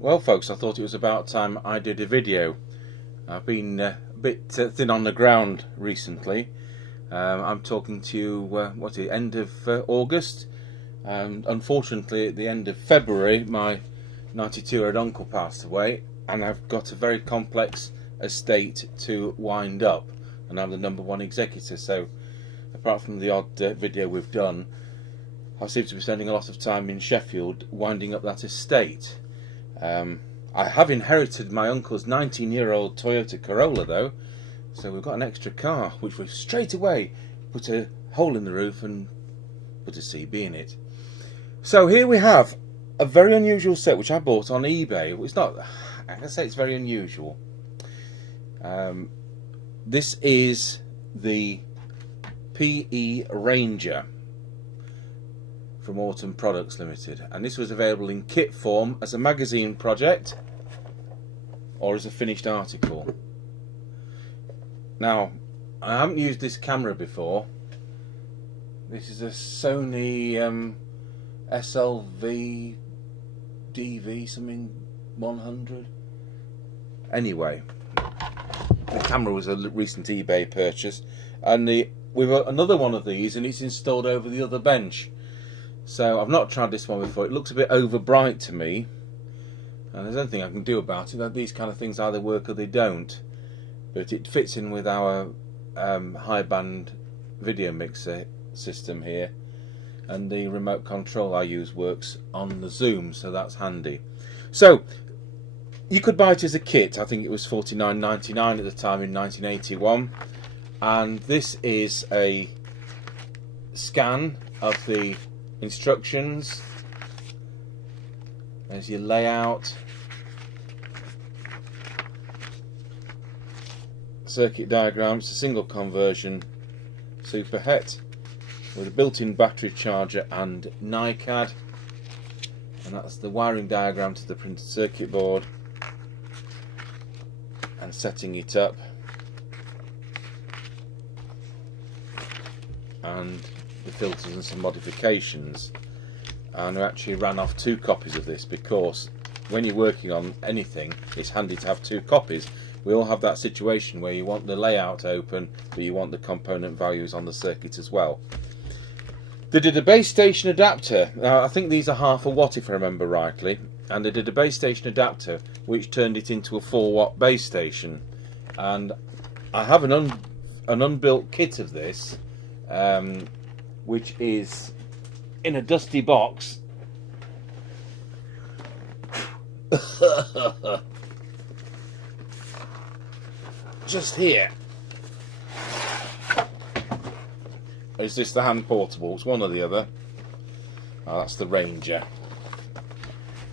Well folks, I thought it was about time I did a video. I've been a bit thin on the ground recently. I'm talking to you, end of August. Unfortunately, at the end of February, my 92-year-old uncle passed away, and I've got a very complex estate to wind up, and I'm the #1 executor. So, apart from the odd video we've done, I seem to be spending a lot of time in Sheffield winding up that estate. I have inherited my uncle's 19-year-old Toyota Corolla though, so we've got an extra car which we've straight away put a hole in the roof and put a CB in it. So here we have a very unusual set which I bought on eBay. It's not, I can say it's very unusual. This is the PE Ranger from Autumn Products Limited, and this was available in kit form as a magazine project or as a finished article. Now, I haven't used this camera before. This is a Sony SLV DV something 100. Anyway, the camera was a recent eBay purchase, and we've got another one of these, and it's installed over the other bench. So I've not tried this one before. It looks a bit over bright to me, and there's nothing I can do about it. These kind of things either work or they don't. But it fits in with our high band video mixer system here, and the remote control I use works on the Zoom, so that's handy. So you could buy it as a kit. I think it was $49.99 at the time in 1981, and this is a scan of the instructions. There's your layout, circuit diagram. It's a single conversion super het with a built-in battery charger and NiCad, and that's the wiring diagram to the printed circuit board and setting it up, and the filters and some modifications. And I actually ran off 2 copies of this because when you're working on anything, it's handy to have 2 copies. We all have that situation where you want the layout open, but you want the component values on the circuit as well. They did a base station adapter. Now, I think these are 1/2 watt if I remember rightly, and they did a base station adapter which turned it into a 4-watt base station. And I have an unbuilt kit of this, which is in a dusty box. Just here. Is this the hand portable? It's one or the other. Oh, that's the Ranger.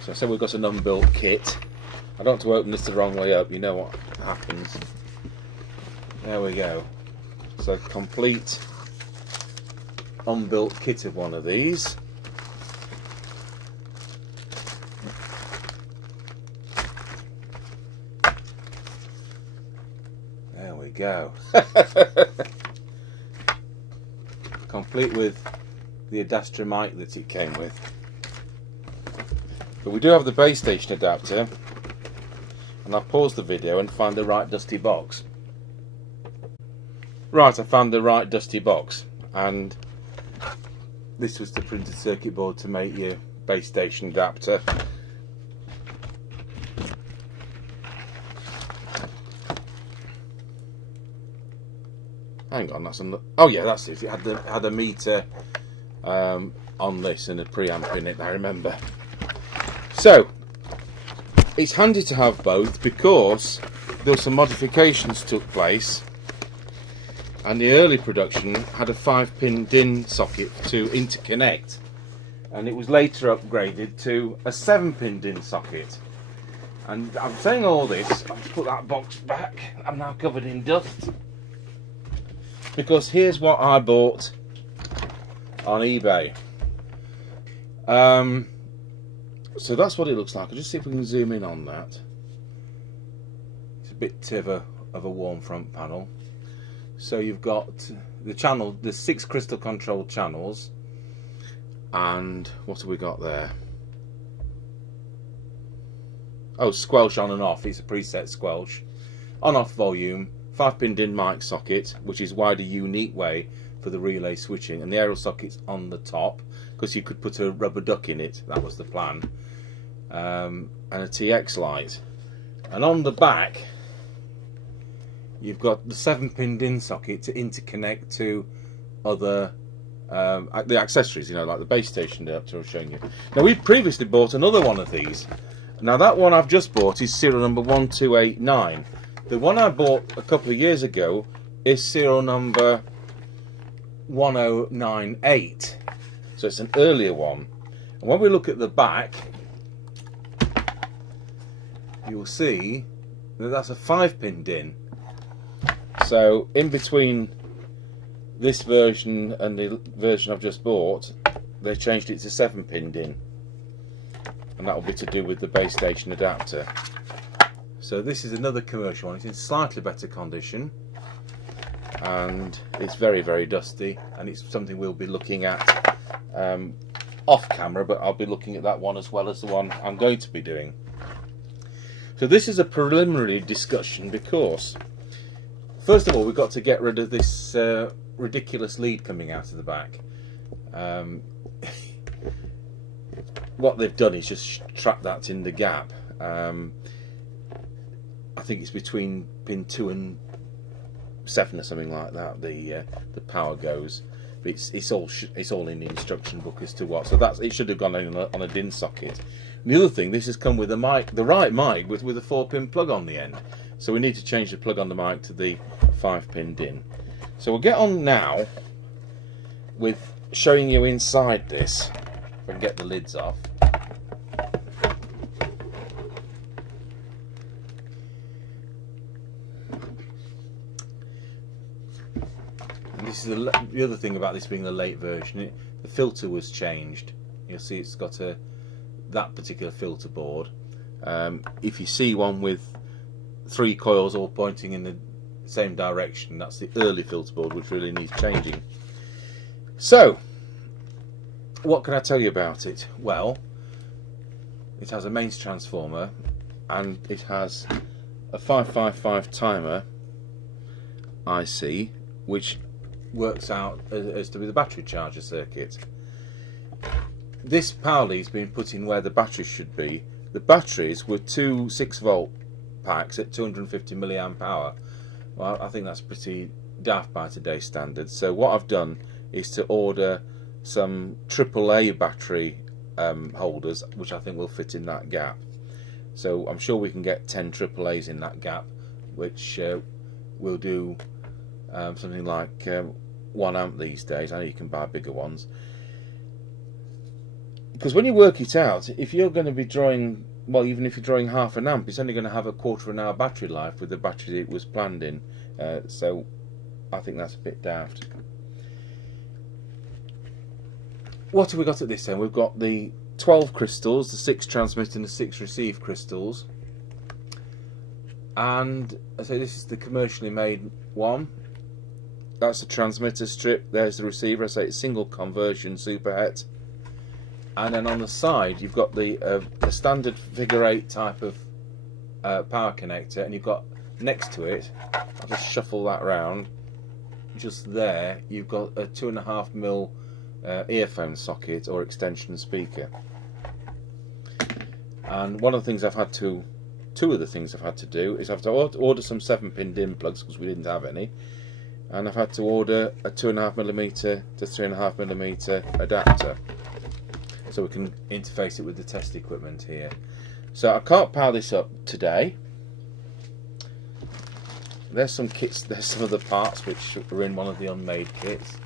So I said we've got an unbuilt kit. I don't want to open this the wrong way up, you know what happens. There we go. So complete unbuilt kit of one of these. There we go. Complete with the adapter mic that it came with. But we do have the base station adapter, and I'll pause the video and find the right dusty box. Right, I found the right dusty box, and this was the printed circuit board to make your base station adapter. Hang on, that's on the, oh yeah, that's it. It had a meter on this and a preamp in it, I remember. So it's handy to have both because there were some modifications took place, and the early production had a 5-pin DIN socket to interconnect, and it was later upgraded to a 7-pin DIN socket. And I'm saying all this, I'll put that box back, I'm now covered in dust, because here's what I bought on eBay. So that's what it looks like. I'll just see if we can zoom in on that. It's a bit of a warm front panel. So you've got the channel, the 6 crystal controlled channels, and what have we got there? oh, squelch on and off, it's a preset squelch. On off volume, 5-pin DIN mic socket, which is wider unique way for the relay switching, and the aerial socket's on the top because you could put a rubber duck in it, that was the plan. And a TX light. And on the back you've got the 7-pin DIN socket to interconnect to other the accessories, you know, like the base station adapter I was showing you. Now, we previously bought another one of these. Now, that one I've just bought is serial number 1289. The one I bought a couple of years ago is serial number 1098. So it's an earlier one. And when we look at the back, you will see that that's a 5-pin DIN. So in between this version and the version I've just bought, they changed it to 7-pin DIN, and that will be to do with the base station adapter. So this is another commercial one. It's in slightly better condition, and it's very, very dusty, and it's something we'll be looking at off camera, but I'll be looking at that one as well as the one I'm going to be doing. So this is a preliminary discussion because, first of all, we've got to get rid of this ridiculous lead coming out of the back. What they've done is just trap that in the gap. I think it's between pin 2 and 7 or something like that. The power goes, but it's all in the instruction book as to what. So it should have gone on a DIN socket. And the other thing, this has come with a mic, the right mic with a 4-pin plug on the end. So we need to change the plug on the mic to the 5-pin DIN. So we'll get on now with showing you inside this. If I can get the lids off. And this is the other thing about this being the late version. The filter was changed. You'll see it's got that particular filter board. If you see one with 3 coils all pointing in the same direction, that's the early filter board, which really needs changing. So, what can I tell you about it? Well, it has a mains transformer, and it has a 555 timer IC, which works out as to be the battery charger circuit. This power lead's been put in where the batteries should be. The batteries were 2 6-volt packs at 250 milliamp hour. Well, I think that's pretty daft by today's standards. So what I've done is to order some AAA battery holders, which I think will fit in that gap. So I'm sure we can get 10 AAAs in that gap, which will do something like 1 amp these days. I know you can buy bigger ones. Because when you work it out, if you're going to be drawing, well, even if you're drawing half an amp, it's only going to have a quarter of an hour battery life with the battery it was planned in. So I think that's a bit daft. What have we got at this end? We've got the 12 crystals, the 6 transmit and the 6 receive crystals. And I say this is the commercially made one. That's the transmitter strip, there's the receiver. I say it's single conversion superhet. And then on the side you've got the standard figure 8 type of power connector, and you've got next to it, I'll just shuffle that round, just there you've got a 2.5mm earphone socket or extension speaker. And one of the things I've had to, two of the things I've had to do is I've had to order some 7-pin DIN plugs because we didn't have any, and I've had to order a 2.5mm to 3.5mm adapter, so we can interface it with the test equipment here. So I can't power this up today. There's some kits, there's some of the parts which are in one of the unmade kits.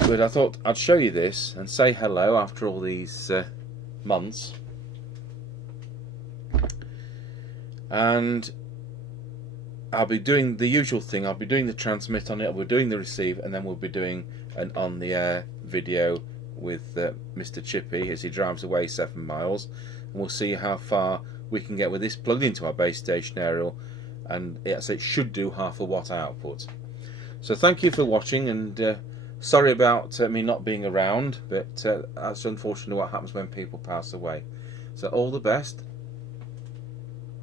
But I thought I'd show you this and say hello after all these months. And I'll be doing the usual thing. I'll be doing the transmit on it, we're doing the receive, and then we'll be doing an on the air video with Mr. Chippy as he drives away 7 miles, and we'll see how far we can get with this plugged into our base station aerial, and it should do 0.5 watt output. So thank you for watching, and Sorry about me not being around, but that's unfortunately what happens when people pass away. So all the best.